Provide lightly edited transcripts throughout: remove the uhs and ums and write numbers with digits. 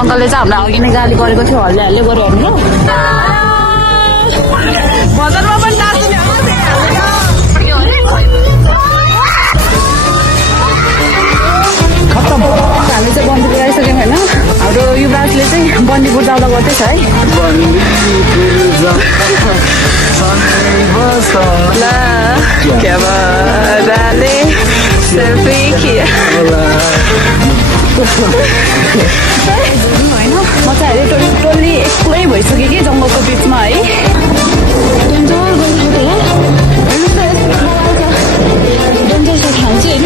अङ्कलले चाहिँ हामीलाई अघि नै गाली गरेको थियो हल्ले हल्ले गऱ्यो भनेर बजारमा पनि हामी चाहिँ बन्दीपुर आइसक्यौँ होइन हाम्रो युवराजले चाहिँ बन्दीपुर जाँदा गर्दैछ है ल क्यामेराले सेल्फी होइन म चाहिँ अहिले टोल्ली एक्लै भइसक्यो कि जङ्गलको बिचमा है डेन्जर छ ठाउँ चाहिँ होइन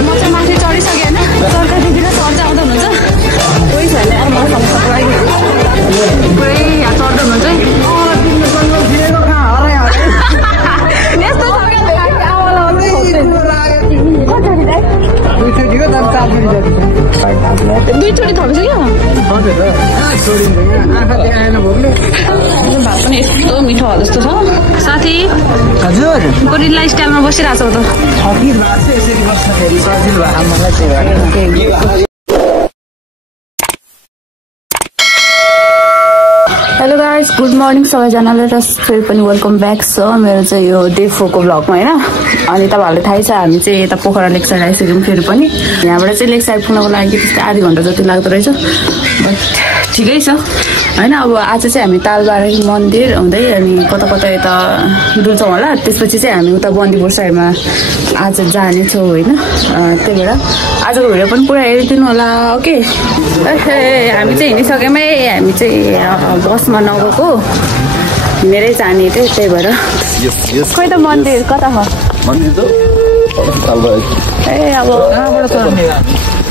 म चाहिँ माथि चढिसकेँ होइन सरकारदेखि र सर चाहिँ आउँदा हुनुहुन्छ कोही छैन यार मलाई समस्याको लागि पुरै यहाँ चढ्दा हुनुहुन्छ दुईचोटि थपिसक्यो भात पनि यस्तो मिठो हो जस्तो छ साथी हजुर गोरिल्ला स्टाइलमा बसिरहेको छ हेलो गाइज गुड मर्निङ सबैजनालाई र फेरि पनि वेलकम ब्याक छ मेरो चाहिँ यो डे 4 को भ्लगमा होइन अनि तपाईँहरूलाई थाहै छ हामी चाहिँ यता पोखरा लेक साइड आइसक्यौँ फेरि पनि यहाँबाट चाहिँ लेक साइड पुग्नको लागि त्यस्तै आधी घन्टा जति लाग्दो रहेछ बट ठिकै छ होइन अब आज चाहिँ हामी तालबारी मन्दिर हुँदै अनि कता कता यता डुल्छौँ होला त्यसपछि चाहिँ हामी उता बन्दीपुर साइडमा आज जानेछौँ होइन त्यही भएर आजको भिडियो पनि पुरा हेरिदिनु होला ओके हामी चाहिँ हिँडिसक्यौँ है हामी चाहिँ बसमा नगएको हिँडेरै जाने थियो त्यही भएर खोइ त मन्दिर कता हो ए अब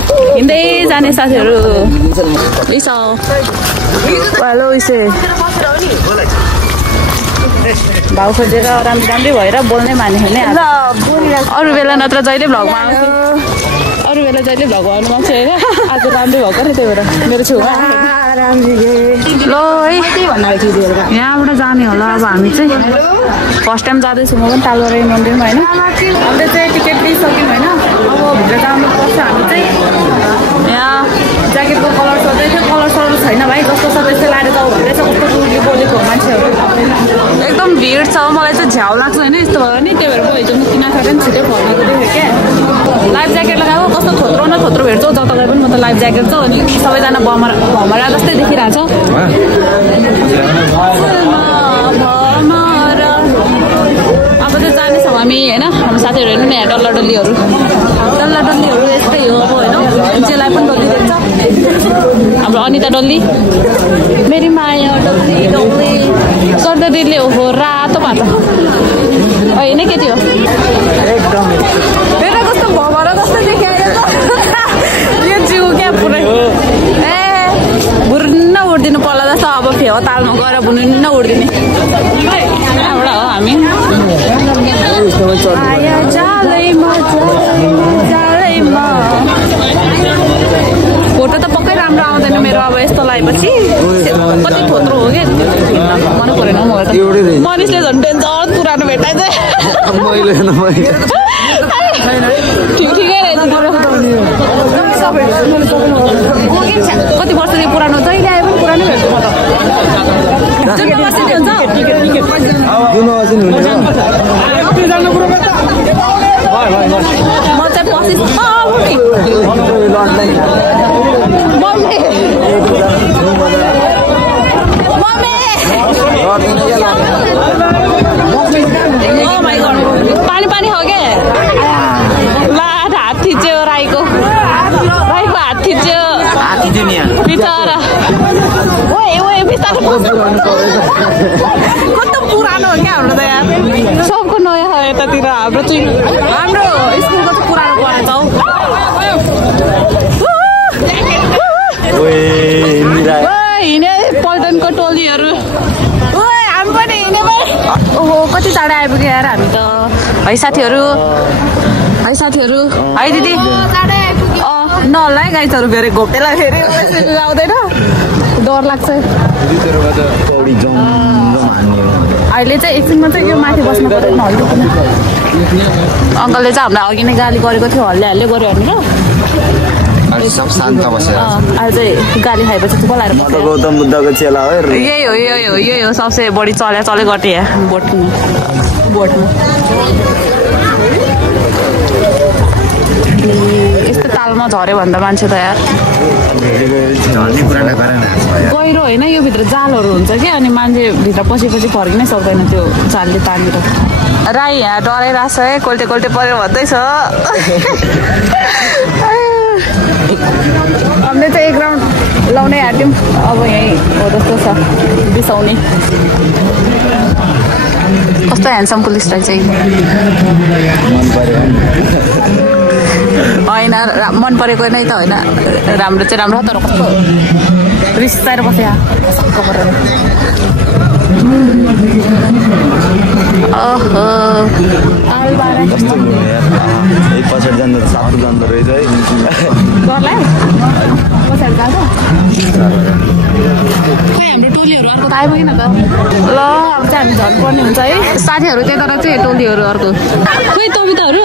हिँड्दै जाने साथीहरू हेलो इसे भाउ खोजेर राम्रो राम्रै भएर बोल्नै माने होइन अरू बेला नत्र जहिले भ्लगमा आउँछु अरू बेला जहिले भ्लग आउनु आउँछु होइन आज राम्रै भएको नि त्यही भएर मेरो छेउमा ल है यहाँबाट जाने होला अब हामी चाहिँ फर्स्ट टाइम जाँदैछौँ म पनि तालबारी मन्दिरमा होइन हामीले चाहिँ टिकट लिइसक्यौँ होइन अब भित्र जानुपर्छ हामी चाहिँ यहाँ ज्याकेटको कलर सोध्दै थियो कलर सलर छैन भाइ जस्तो छ त्यस्तै लाएर जाऊ भन्दैछ कस्तो दुर्ले बोलेको मान्छेहरू एकदम भिड छ मलाई चाहिँ झ्याउ लाग्छ होइन यस्तो भयो नि त्यही भएर हिजो म किनाखा पनि छिटै फर्नेको थियो क्या लाइफ ज्याकेट लगाएको कस्तो थोत्रो न थोत्रो भेट्छौ जता गए पनि म त लाइफ ज्याकेट छ अनि सबैजना भमरा जस्तै देखिरहेछ अब चाहिँ जानेछौँ हामी होइन हाम्रो साथीहरू हेर्नु नि यहाँ डल्ला डल्लीहरू यस्तै हो अब होइन जेलाई पनि डल्लिदिन्छ हाम्रो अनिता डल्ली मेरी माया डल्ली डल्ली सर्दा दिदीले हो रातो भात होइन के थियो मेरो कस्तो भमरा जस्तो देखिआयो यो जिउ क्या पुरै ए भुर्न उड्दिनु पर्ला जस्तो अब फेवा तालमा गएर भुर्न उड्दिने यहाँबाट हो हामी फोटो त पक्कै राम्रो आउँदैन मेरो अब यस्तो लगाएपछि कति थोत्रो हो कि मन परेन मनिषले झन् डेन्जर पुरानो भेटाइछ ठिकै रहेछ कति वर्षदेखि पुरानो जहिले आए पनि पुरानो भेट्छु म त म चाहिँ 25 पानी पानी हो क्या ला हात थिच्यो राईको हात थिच्यो बिचरा कस्तो पुरानो हो क्या हाम्रो त यहाँ सबको नयाँ हो यतातिर हाम्रो स्कुलको चाहिँ पुरानो परेछ हौ हिँडे पल्टनको टोलीहरू हामी पनि हिँड्ने ओहो कति टाढा आइपुग्यो यार हामी त है साथीहरू है दिदी नहल्ला है गाइजहरू फेरि घोप्टेलाई फेरि आउँदैन डर लाग्छ अहिले चाहिँ एकछिनमा चाहिँ यो माथि बस्नु पर्यो नहल्नु अङ्कलले चाहिँ हामीलाई अघि नै गाली गरेको थियो हल्ले गऱ्यो भनेर सब शान्त बसेर आज चाहिँ गाली खाएपछि चुप लाएर म त गौतम बुद्धको चेला हो यही हो सबसे बढी चले गटे बोटमा यस्तो तालमा झऱ्यो भन्दा मान्छे त यार गहिरो होइन यो भित्र जालहरू हुन्छ क्या अनि मान्छे भित्र पछि फर्किनै सक्दैन त्यो जालले तानेर राई यहाँ डराइरहेछ है कोल्टे पऱ्यो भन्दैछ हामीले चाहिँ एक राउन्ड लाउनै आँट्यौँ अब यहीँ हो जस्तो छ बिसाउने कस्तो ह्यान्डसम पुलिस रहेछ होइन मन परेको नै त होइन राम्रो चाहिँ राम्रो तर कस्तो रिसाएर बस्यो ओहो पछाडि जाँदा सातो जाँदो रहेछ है पछाडि जान्छ खै हाम्रो टोलीहरू अर्को त आइपुगेन त ल अब चाहिँ हामी झर्नुपर्ने हुन्छ है साथीहरू त्यता चाहिँ टोलीहरू अर्को खोइ तबिताहरू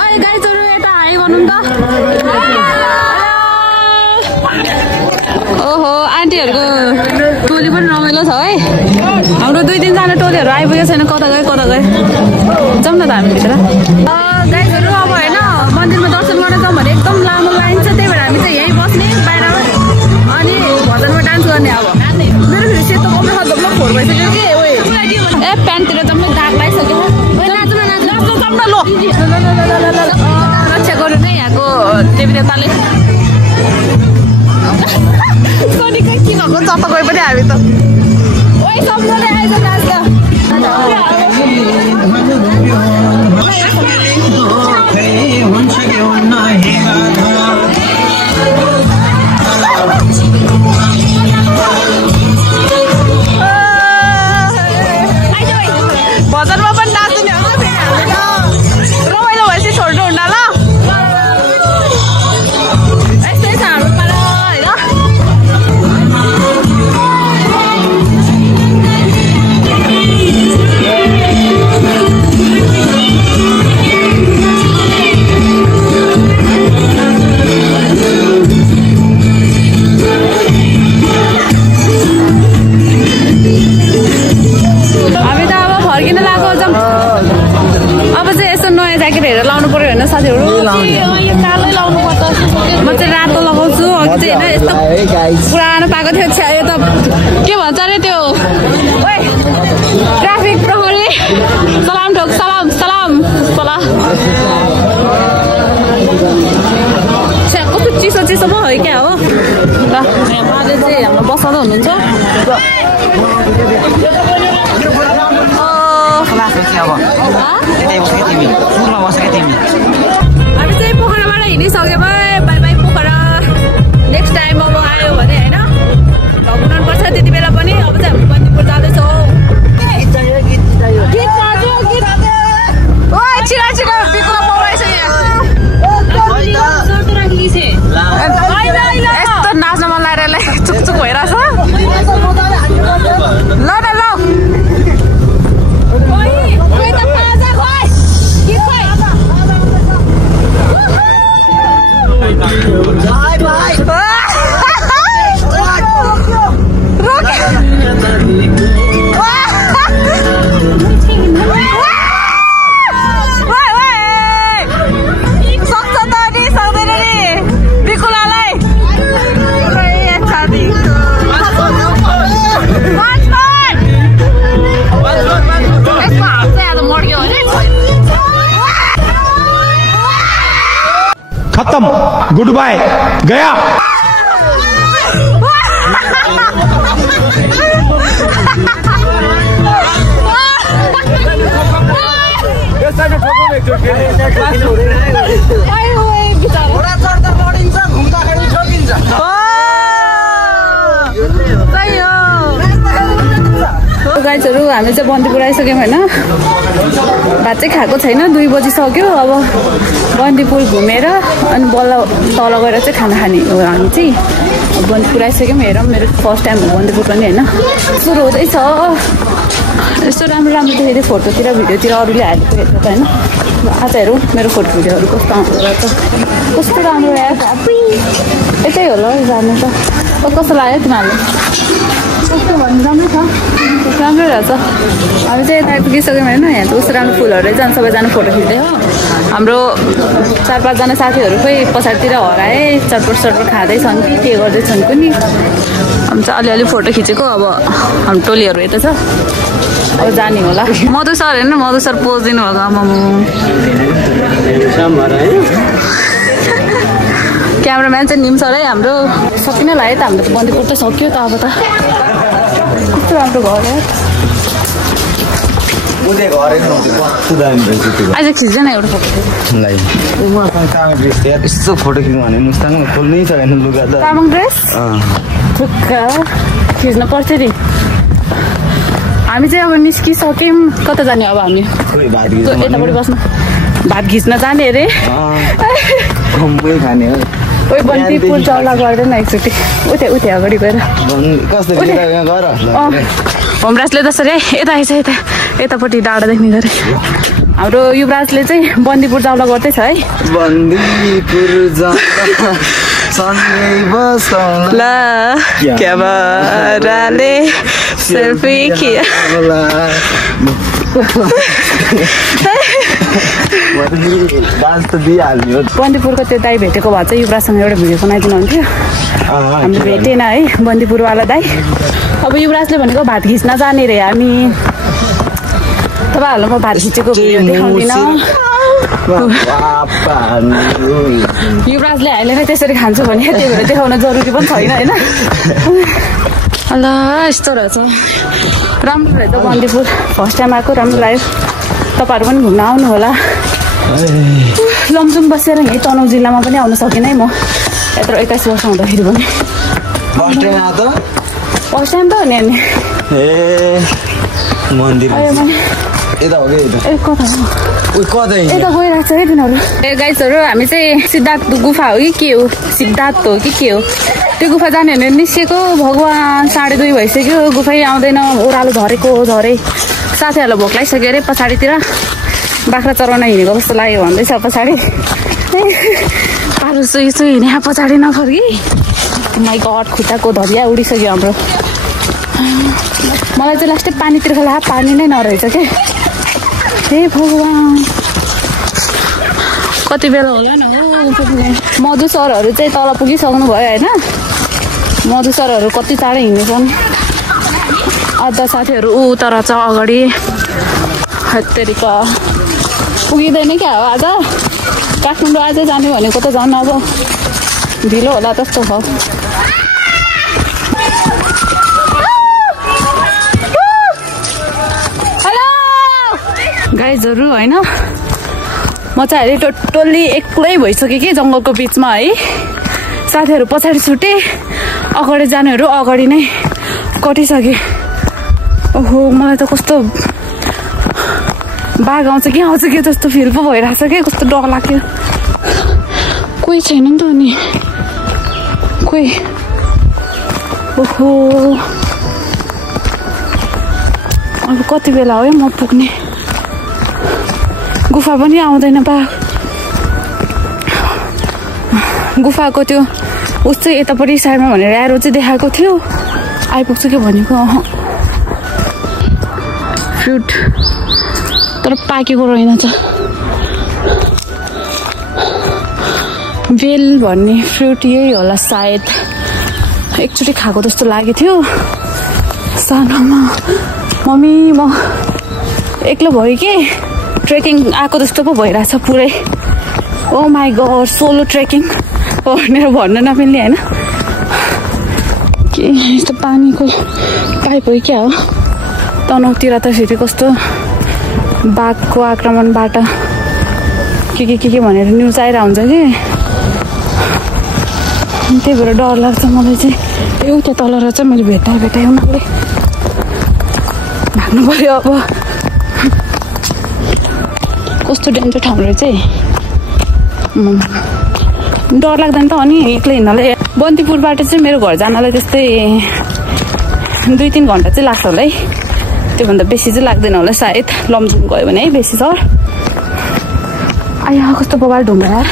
अहिले गाइजहरू यता हाई गर्नु त ओहो आन्टीहरूको टोली पनि रमाइलो छ है हाम्रो 2-3जना टोलीहरू आइपुगेको छैन कता गए जाउँ न त हामीभित्र गाइजहरू अब होइन मन्दिरमा दर्शन गर्न जाउँ भने एकदम लामो लाइन छ त्यही भएर हामी चाहिँ यहीँ बस्ने बाहिर अनि भजनमा डान्स गर्ने अब मेरो फेरि सेतो कपडा खत्तम फोहोर भइसक्यो कि ए प्यान्टतिर जम्मै दाग लागिसक्यो रक्षा गर्नु नै यहाँको देवी देवताले सोनी के भएको चत्ता गए पनि हामी त ओइ सम्झने आइज नाच्छ भजनमा पनि नाच्ने हो फेरि हामी त रमाइलो भएपछि छोड्नु हुन्न ल यस्तै छ हाम्रो पाला होइन साथीहरू कालै लाउनु पर्छ म चाहिँ रातो लगाउँछु अघि चाहिँ होइन यस्तो पुरानो पाएको थियो यो त के भन्छ अरे त्यो ओइ ट्राफिक प्रहरी सलाम ठोक सलाम कस्तो चिसो पो है क्या हो ल यहाँ बाजे चाहिँ हाम्रो बसाउँदै हुनुहुन्छ हामी चाहिँ पोखराबाट हिँडिसक्यो बाई पोखरा नेक्स्ट टाइम अब आयो भने होइन भगुनाउनु पर्छ त्यति बेला पनि अब चाहिँ हामी बन्दीपुर जाँदैछौँ छिरा बिकुला पौराइछ यस्तो नाच्न मन लागेर चुकचुक भइरहेछ ल न ल खत्म गुड बाय गया गाइजहरू हामी चाहिँ बन्दीपुर आइसक्यौँ होइन भात चाहिँ खाएको छैन 2 बजिसक्यो अब बन्दीपुर घुमेर अनि बल्ल तल गएर चाहिँ खाना खाने हो हामी चाहिँ बन्दीपुर आइसक्यौँ हेरौँ मेरो फर्स्ट टाइम हो बन्दीपुर पनि होइन सुरु हुँदैछ यस्तो राम्रो देखेको फोटोतिर भिडियोतिर अरूले हालेको हेर्नु त होइन आज हेरौँ मेरो फोटो भिडियोहरू कस्तो आउँदो रहेछ कस्तो राम्रो यार यतै होला हौ जानु त कस्तो लाग्यो तिमीहरूले कस्तो भन्नु राम्रै छ राम्रै रहेछ हामी चाहिँ यता आइपुगिसक्यौँ होइन यहाँ त कस्तो राम्रो फुलहरू रहेछ अनि सबैजना फोटो खिच्दै हो हाम्रो 4-5 जना साथीहरू खोइ पछाडितिर हराए चटपट खाँदैछन् कि के गर्दैछन् कुनि हामी चाहिँ अलिअलि फोटो खिचेको अब हाम्रो टोलीहरू यता छ अब जाने होला मधु सर हेर्नु मधु सर पोज दिनु भएको आमामु क्यामराम्यान चाहिँ निम सर है हाम्रो सकिन लाग्यो त हाम्रो त बन्दीपुर त सक्यो त अब त कस्तो राम्रो घर आज खिच्दैन एउटा फोटो यस्तो फोटो खिच्नु भने मुस्ताङमा खोल्नै छैन लुगा त तामाङ ड्रेस ठुक्क खिच्नु पर्थ्यो नि हामी चाहिँ अब निस्किसक्यौँ कता जाने अब हामी यतापट्टि बस्नु भात खिच्न जाने अरे खाने हो ओइ बन्दीपुर चौला गर्दैन एकचोटि उतै अगाडि गएर होमराजले त्यसरी यता आएछ यतापट्टि डाँडा देख्ने गरे हाम्रो युवराजले चाहिँ बन्दीपुर चौला गर्दैछ है बन्दीपुर ल क्यामेराले सेल्फी बन्दीपुरको त्यो दाई भेटेको भए चाहिँ युवराजसँग एउटा भिडियो बनाइदिनु हुन्थ्यो हामीले भेटेन है बन्दीपुरवाला दाई अब युवराजले भनेको भात खिच्न जाने रे हामी तपाईँहरूलाई म भात खिचेको भिडियो देखाउँदिनँ युवराजले अहिले त्यसरी खान्छु भने त्यही भएर देखाउन जरुरी पनि छैन होइन ल यस्तो रहेछ राम्रो रहेछ बन्दीपुर फर्स्ट टाइम आएको राम्रो लाग्यो तपाईँहरू पनि घुम्न आउनु होला लमजुङ बसेर यहीँ तनहुँ जिल्लामा पनि आउन सकेन है म यत्रो 21 वर्ष हुँदाखेरि पनि फर्स्ट टाइम त हो नि अनि यता गइरहेको छ है तिनीहरू गाइजहरू हामी चाहिँ सिद्धार्थ गुफा हो कि के हो सिद्धार्थ हो कि के हो त्यो गुफा जाने भने निस्केको भगवान् 2:30 भइसक्यो गुफै आउँदैन ओह्रालो झरे साथीहरूलाई भोक लागिसक्यो अरे पछाडितिर बाख्रा चराउन हिँडेको जस्तो लाग्यो भन्दैछ पछाडि पारो सुई हिँडे पछाडि नफर्की माइ गड खुट्टाको धरिया उडिसक्यो हाम्रो मलाई चाहिँ लास्टै पानीतिर खोला पानी नै नरहेछ के हे भगवान् कति बेला होला न मधु सरहरू चाहिँ तल पुगिसक्नु भयो होइन मधु सरहरू कति चाँडै हिँड्छन् अझ साथीहरू उता रहेछ अगाडि हत्तेरीका पुगिँदैन क्या हो आज काठमाडौँ आज जाने भनेको त झन् अब ढिलो होला जस्तो छ गाइजहरू होइन म चाहिँ अहिले टोटल्ली एक्लै भइसकेँ कि जङ्गलको बिचमा है साथीहरू पछाडि छुटे अगाडि जानेहरू अगाडि नै कटिसके ओहो मलाई त कस्तो बाघ आउँछ कि जस्तो फिल पो भइरहेछ कि कस्तो डर लाग्यो कोही छैन नि त अनि कोही ओहो अब कति बेला हो म पुग्ने गुफा पनि आउँदैन बाघ गुफाको त्यो उस चाहिँ यतापट्टि साइडमा भनेर एरो चाहिँ देखाएको थियो आइपुग्छ कि भनेको फ्रुट तर पाकेको रहेन त बेल भन्ने फ्रुट यही होला सायद एकचोटि खाएको जस्तो लागेको थियो सानोमा मम्मी म एक्लो भयो कि ट्रेकिङ आएको जस्तो पो भइरहेछ पुरै ओ माई गड सोलो ट्रेकिङ भनेर भन्न नमिल्ने होइन के यस्तो पानीको पाइप हो क्या हो तनहुँतिर त फेरि कस्तो बाघको आक्रमणबाट के भनेर न्युज आइरहेको हुन्छ कि त्यही भएर डर लाग्छ मलाई चाहिँ एउटा तल रहेछ मैले भेटाएँ उनीहरूले भाग्नु पर्यो अब कस्तो डेन्जर ठाउँ रहेछ डर लाग्दैन त अनि एक्लै हिँड्नलाई बन्दीपुरबाट चाहिँ मेरो घर जानलाई त्यस्तै 2-3 घन्टा चाहिँ लाग्छ होला है त्योभन्दा बेसी चाहिँ लाग्दैन होला सायद लमजुङ गयो भने है बेसी छ आया कस्तो बबाल ढुङ्गा यार।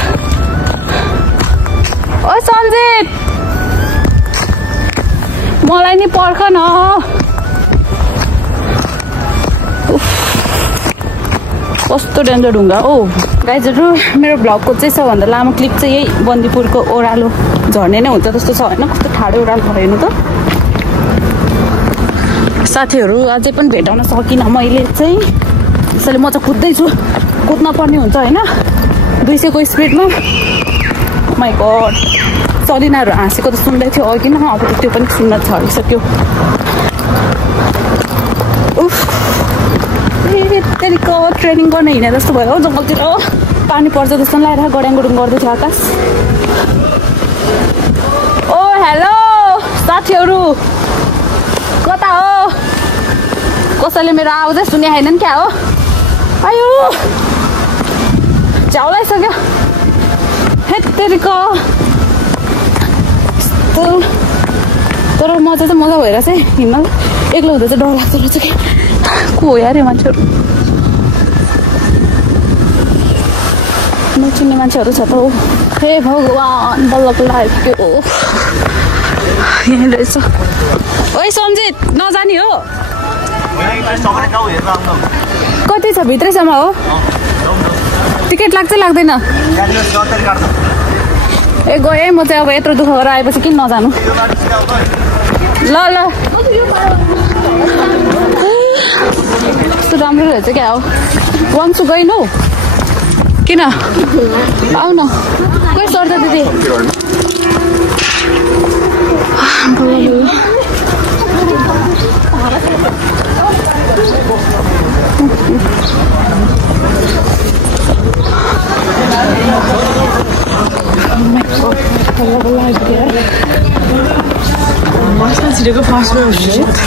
ओ सञ्जित मलाई नि पर्ख न। कस्तो डेन्जर ढुङ्गा। ओ गाइजहरू मेरो भ्लगको चाहिँ सबभन्दा लामो क्लिप चाहिँ यही बन्दीपुरको ओह्रालो झर्ने नै हुन्छ जस्तो छ होइन। कस्तो ठाडो ओह्रालो भयो हेर्नु त। साथीहरू अझै पनि भेटाउन सकिनँ मैले चाहिँ। त्यसैले म चाहिँ कुद्दैछु। कुद्न पर्ने हुन्छ होइन 200 को स्पिडमा। माइ गड सलिनाहरू हाँसेको त सुन्दै थियो अघि न। अब त त्यो पनि सुन्न छरिसक्यो। उफ त्यहाँदेखिको ट्रेनिङ गर्ने हिँडे जस्तो भयो जङ्गलतिर। पानी पर्छ जस्तो लगाएर गड्याङ गुडुङ गर्दै थियो आकाश। ओ हेलो साथीहरू कता हो? कसैले मेरो आवाजै सुने छैनन् क्या हो? आयो झ्याउलाइसक्यो। हेत्तेरिको तर मजा चाहिँ मजा भएर चाहिँ हिँड्न एक्लो हुँदा चाहिँ डर लाग्दो रहेछ कि। को हो यार यो मान्छेहरू? नचिन्ने मान्छेहरू छ त हो। हे भगवान् बल्ल बल्ल आइपुग्यो। यहीँ रहेछ। ओइ सञ्जित नजाने हो? कति छ भित्रैसम्म हो? टिकट लाग्छ लाग्दैन? ए गएँ म चाहिँ। अब यत्रो दुःख गरेर आएपछि किन नजानु। ल ल कस्तो राम्रो रहेछ क्या हो। वन्सु गएन हौ किन? आऊ न कोही सर्दा दिदी। Mas não se liga fácil, meu gente.